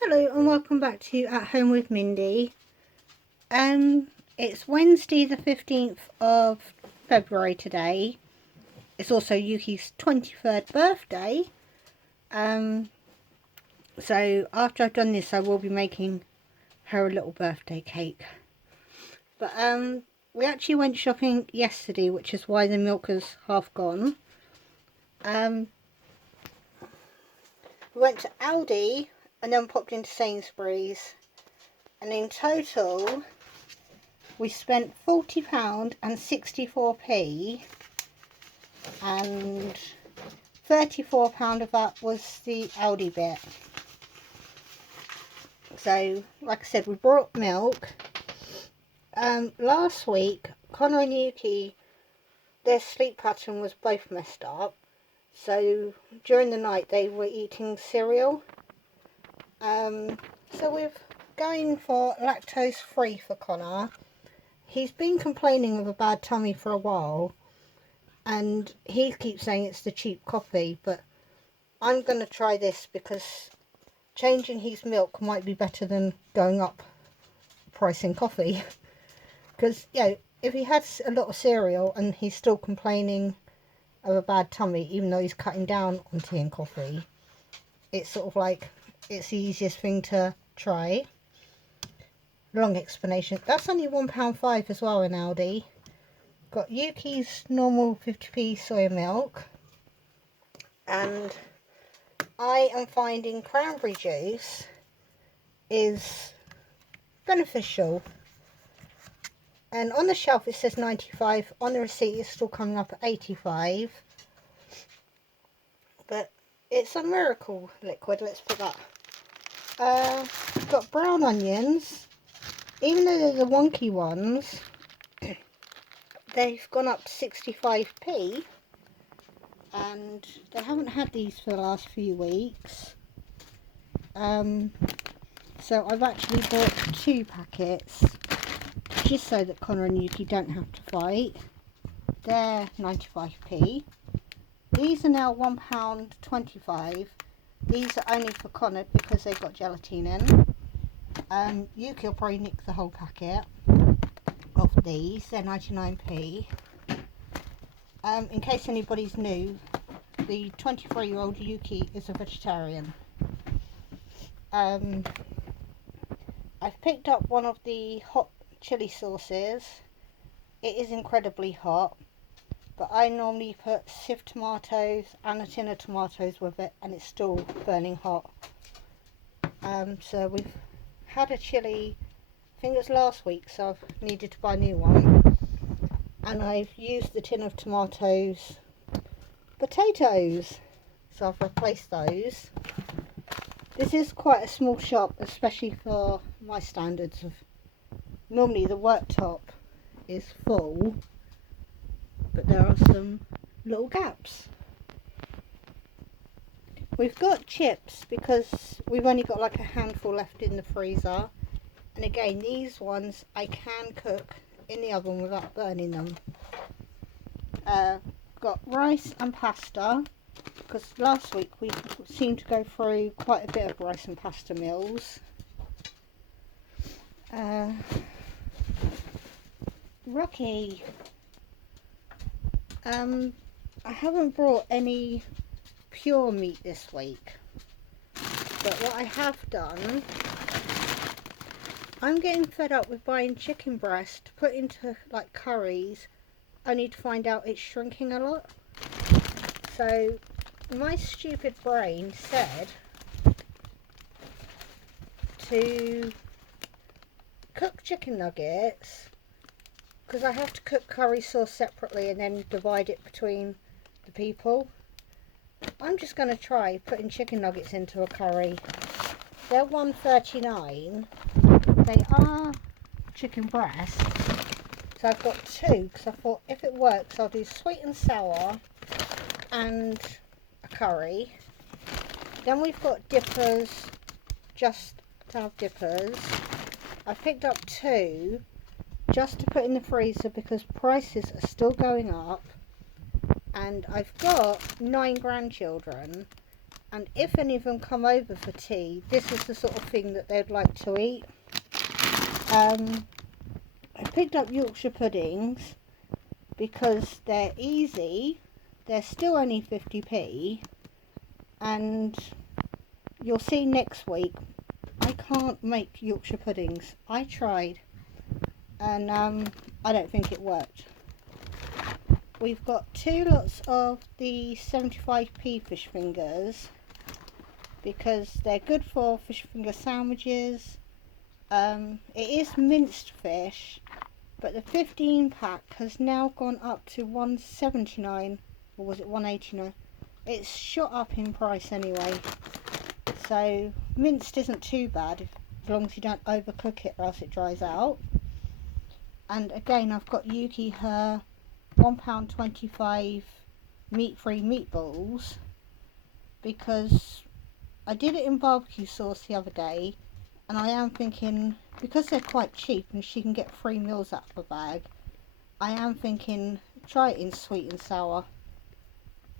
Hello and welcome back to At Home with Mindy. It's Wednesday the 15th of February today. It's also Yuki's 23rd birthday. So after I've done this I will be making her a little birthday cake. But we actually went shopping yesterday, which is why the milk is half gone. We went to Aldi and then popped into Sainsbury's, and in total we spent £40 and 64p, and £34 of that was the Aldi bit. So like I said, we brought milk. Last week Connor and Yuki, their sleep pattern was both messed up, so during the night they were eating cereal. So we're going for lactose free for Connor. He's been complaining of a bad tummy for a while, and he keeps saying it's the cheap coffee, but I'm going to try this because changing his milk might be better than going up price in coffee. Because, if he has a lot of cereal and he's still complaining of a bad tummy, even though he's cutting down on tea and coffee, it's sort of like, it's the easiest thing to try. Long explanation. That's only £1.5 as well in Aldi. Got Yuki's normal 50p soya milk. And I am finding cranberry juice is beneficial. And on the shelf it says 95. On the receipt it's still coming up at 85. But it's a miracle liquid, let's put that. Got brown onions. Even though they're the wonky ones, they've gone up to 65p. And they haven't had these for the last few weeks. So I've actually bought 2 packets, just so that Connor and Yuki don't have to fight. They're 95p. These are now £1.25. These are only for Connor because they've got gelatine in. Yuki will probably nick the whole packet of these. They're 99p. In case anybody's new, the 23-year-old Yuki is a vegetarian. I've picked up one of the hot chili sauces. It is incredibly hot, but I normally put sieved tomatoes and a tin of tomatoes with it, and it's still burning hot. So we've had a chili, I think it was last week, so I've needed to buy a new one. And I've used the tin of tomatoes, potatoes, so I've replaced those. This is quite a small shop, especially for my standards. Of normally the worktop is full, but there are some little gaps. We've got chips because we've only got like a handful left in the freezer, and again these ones I can cook in the oven without burning them. Got rice and pasta, because last week we seemed to go through quite a bit of rice and pasta meals. Rocky. I haven't brought any pure meat this week, but what I have done, I'm getting fed up with buying chicken breast to put into like curries, only to find out it's shrinking a lot. So my stupid brain said to cook chicken nuggets, because I have to cook curry sauce separately and then divide it between the people. I'm just going to try putting chicken nuggets into a curry. They're $1.39. They are chicken breast, so I've got 2, because I thought if it works I'll do sweet and sour and a curry. Then we've got dippers, just to have dippers. I picked up 2 just to put in the freezer because prices are still going up, and I've got 9 grandchildren, And if any of them come over for tea, this is the sort of thing that they'd like to eat. I picked up Yorkshire puddings because they're easy, they're still only 50p, and you'll see next week I can't make Yorkshire puddings. I tried, and I don't think it worked. We've got 2 lots of the 75p fish fingers because they're good for fish finger sandwiches. It is minced fish, but the 15 pack has now gone up to £1.79, or was it £1.89? It's shot up in price anyway, so minced isn't too bad as long as you don't overcook it or else it dries out. And again, I've got Yuki her £1.25 meat-free meatballs because I did it in barbecue sauce the other day, and I am thinking, because they're quite cheap and she can get 3 meals out of a bag, I am thinking try it in sweet and sour.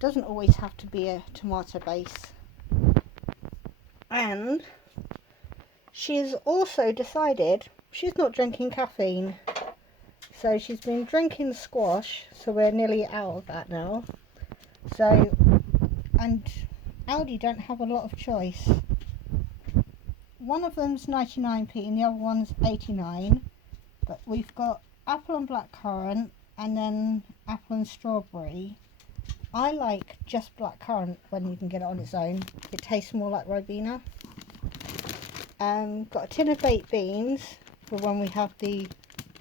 Doesn't always have to be a tomato base. And she has also decided she's not drinking caffeine, so she's been drinking squash, so we're nearly out of that now. So, and Aldi don't have a lot of choice. One of them's 99p and the other one's 89, but we've got apple and blackcurrant and then apple and strawberry. I like just blackcurrant when you can get it on its own. It tastes more like Ribena. Got a tin of baked beans for when we have the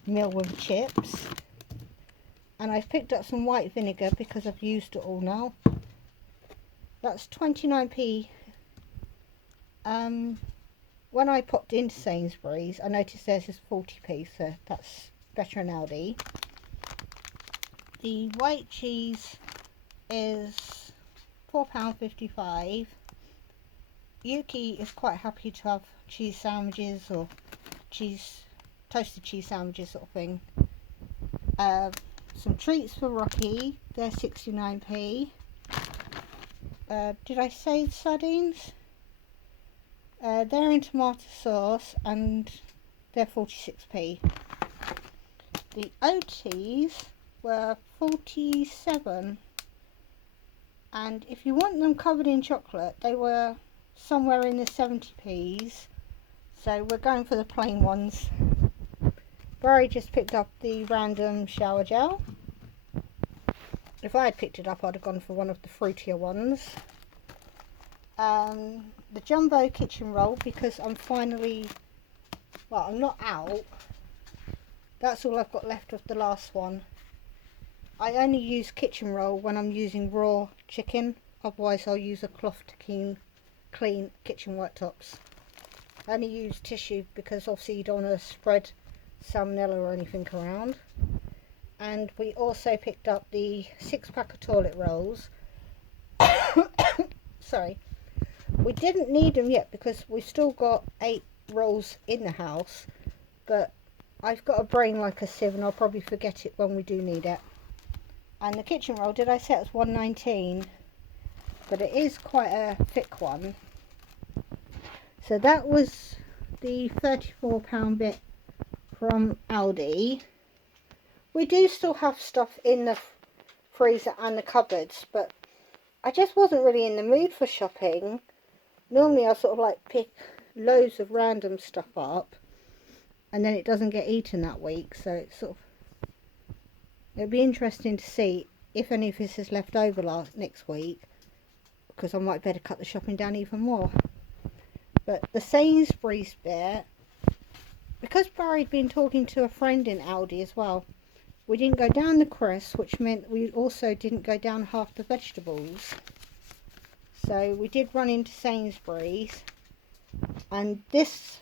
meal with chips. And I've picked up some white vinegar because I've used it all now. That's 29p. When I popped into Sainsbury's, I noticed theirs is 40p, so that's better than Aldi. The white cheese is £4.55. Yuki is quite happy to have cheese sandwiches or toasted cheese sandwiches sort of thing. Some treats for Rocky, they're 69p. Did I say sardines? They're in tomato sauce and they're 46p. The OTs were 47, and if you want them covered in chocolate, they were somewhere in the 70p's, so we're going for the plain ones. Barry just picked up the random shower gel. If I had picked it up, I'd have gone for one of the fruitier ones. The jumbo kitchen roll, because I'm finally, well, I'm not out. That's all I've got left of the last one. I only use kitchen roll when I'm using raw chicken, otherwise I'll use a cloth to clean kitchen worktops. I only use tissue because obviously you don't want to spread salmonella or anything around. And we also picked up the 6-pack of toilet rolls. Sorry. We didn't need them yet because we've still got 8 rolls in the house, but I've got a brain like a sieve and I'll probably forget it when we do need it. And the kitchen roll, did I say it was £1.19? But it is quite a thick one. So that was the £34 bit from Aldi. We do still have stuff in the freezer and the cupboards, but I just wasn't really in the mood for shopping. Normally I sort of like pick loads of random stuff up and then it doesn't get eaten that week, so it's sort of, it'll be interesting to see if any of this is left over next week, because I might better cut the shopping down even more. But the Sainsbury's bit, because Barry'd been talking to a friend in Aldi as well, we didn't go down the cress, which meant we also didn't go down half the vegetables. So we did run into Sainsbury's, and this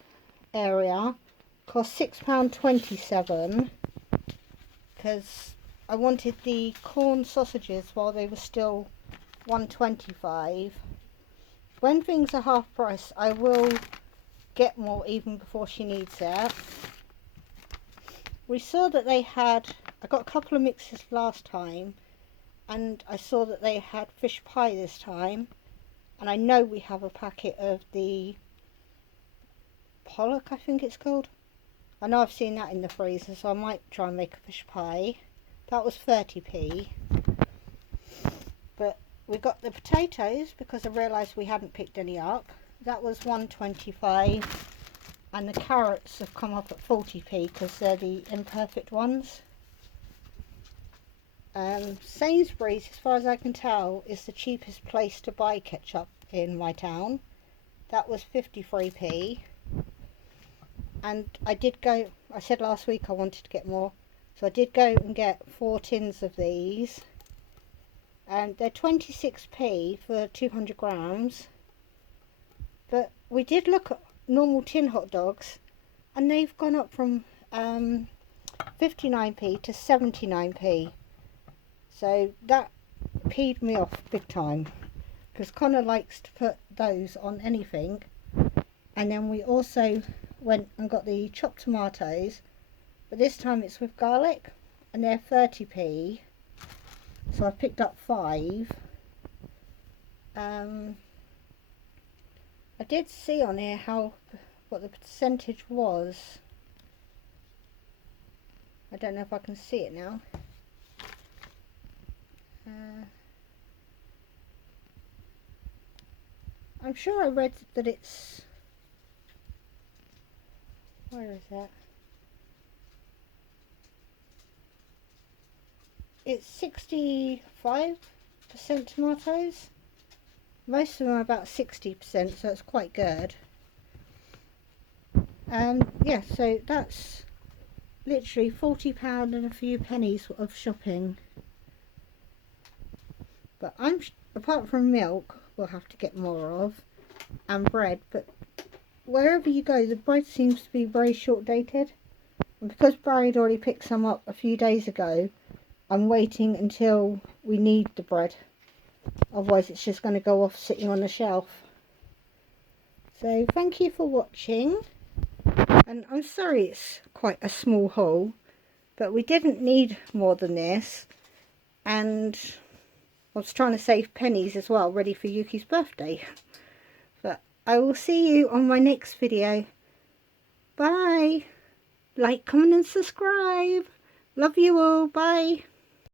area cost £6.27 because I wanted the corn sausages while they were still £1.25. When things are half price, I will get more even before she needs it. We saw that they had, I got a couple of mixes last time, and I saw that they had fish pie this time, And I know we have a packet of the pollock, I think it's called. I know I've seen that in the freezer, so I might try and make a fish pie. That was 30p. But we got the potatoes because I realised we hadn't picked any up. That was 1.25. And the carrots have come up at 40p because they're the imperfect ones. Sainsbury's, as far as I can tell, is the cheapest place to buy ketchup in my town. That was 53p. And I said last week I wanted to get more, so I did go and get 4 tins of these, and they're 26p for 200 grams. But we did look at normal tin hot dogs, and they've gone up from 59p to 79p. So that peed me off big time, because Connor likes to put those on anything. And then we also went and got the chopped tomatoes, but this time it's with garlic, and they're 30p. So I picked up 5. I did see on here what the percentage was. I don't know if I can see it now. I'm sure I read that it's, where is that? It's 65% tomatoes. Most of them are about 60%, so it's quite good. Yeah, so that's literally £40 and a few pennies of shopping. But apart from milk, we'll have to get more of, and bread. But wherever you go, the bread seems to be very short dated. And because Barry had already picked some up a few days ago, I'm waiting until we need the bread. Otherwise it's just going to go off sitting on the shelf. So thank you for watching. And I'm sorry it's quite a small haul, but we didn't need more than this. And I was trying to save pennies as well, ready for Yuki's birthday. But I will see you on my next video. Bye. Like, comment and subscribe. Love you all. Bye.